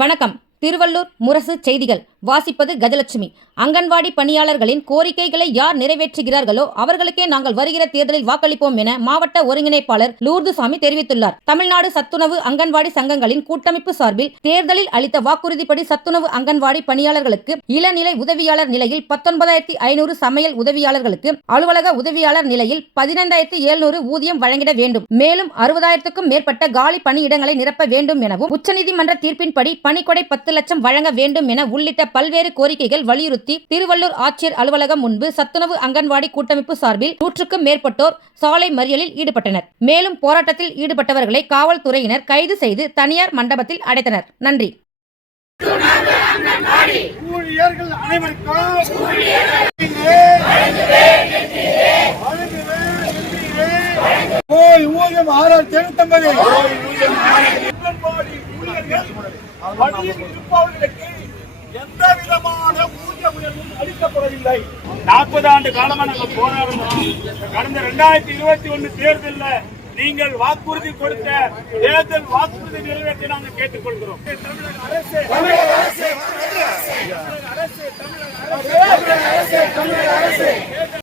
வணக்கம். திருவள்ளூர் முரசு செய்திகள் வாசிப்பது கஜலட்சுமி. அங்கன்வாடி பணியாளர்களின் கோரிக்கைகளை யார் நிறைவேற்றுகிறார்களோ அவர்களுக்கே நாங்கள் வருகிற தேர்தலில் வாக்களிப்போம் என மாவட்ட ஒருங்கிணைப்பாளர் லூர்துசாமி தெரிவித்துள்ளார். தமிழ்நாடு சத்துணவு அங்கன்வாடி சங்கங்களின் கூட்டமைப்பு சார்பில் தேர்தலில் அளித்த வாக்குறுதிப்படி சத்துணவு அங்கன்வாடி பணியாளர்களுக்கு இளநிலை உதவியாளர் நிலையில் 19,500, சமையல் உதவியாளர்களுக்கு அலுவலக உதவியாளர் நிலையில் 15,700 ஊதியம் வழங்கிட வேண்டும். மேலும் 60,000க்கும் மேற்பட்ட காலி பணியிடங்களை நிரப்ப வேண்டும் எனவும் உச்சநீதிமன்ற தீர்ப்பின்படி பணிக்கொடை 10 லட்சம் வழங்க வேண்டும் என உள்ளிட்ட பல்வேறு கோரிக்கைகள் வலியுறுத்தி திருவள்ளூர் ஆட்சியர் அலுவலகம் முன்பு சத்துணவு அங்கன்வாடி கூட்டமைப்பு சார்பில் 100க்கும் மேற்பட்டோர் சாலை மறியலில் ஈடுபட்டனர். மேலும் போராட்டத்தில் ஈடுபட்டவர்களை காவல்துறையினர் கைது செய்து தனியார் மண்டபத்தில் அடைத்தனர். நன்றி. எந்த விதமான ஊதிய உயர்வும் அளிக்கப்படவில்லை. 40 ஆண்டு காலமா நாங்கள் போராடுறோம். கடந்த 2021 தேர்தலில் நீங்கள் வாக்குறுதி கொடுத்த தேர்தல் வாக்குறுதி நிறைவேற்றி நாங்கள் கேட்டுக்கொள்கிறோம். தமிழக அரசு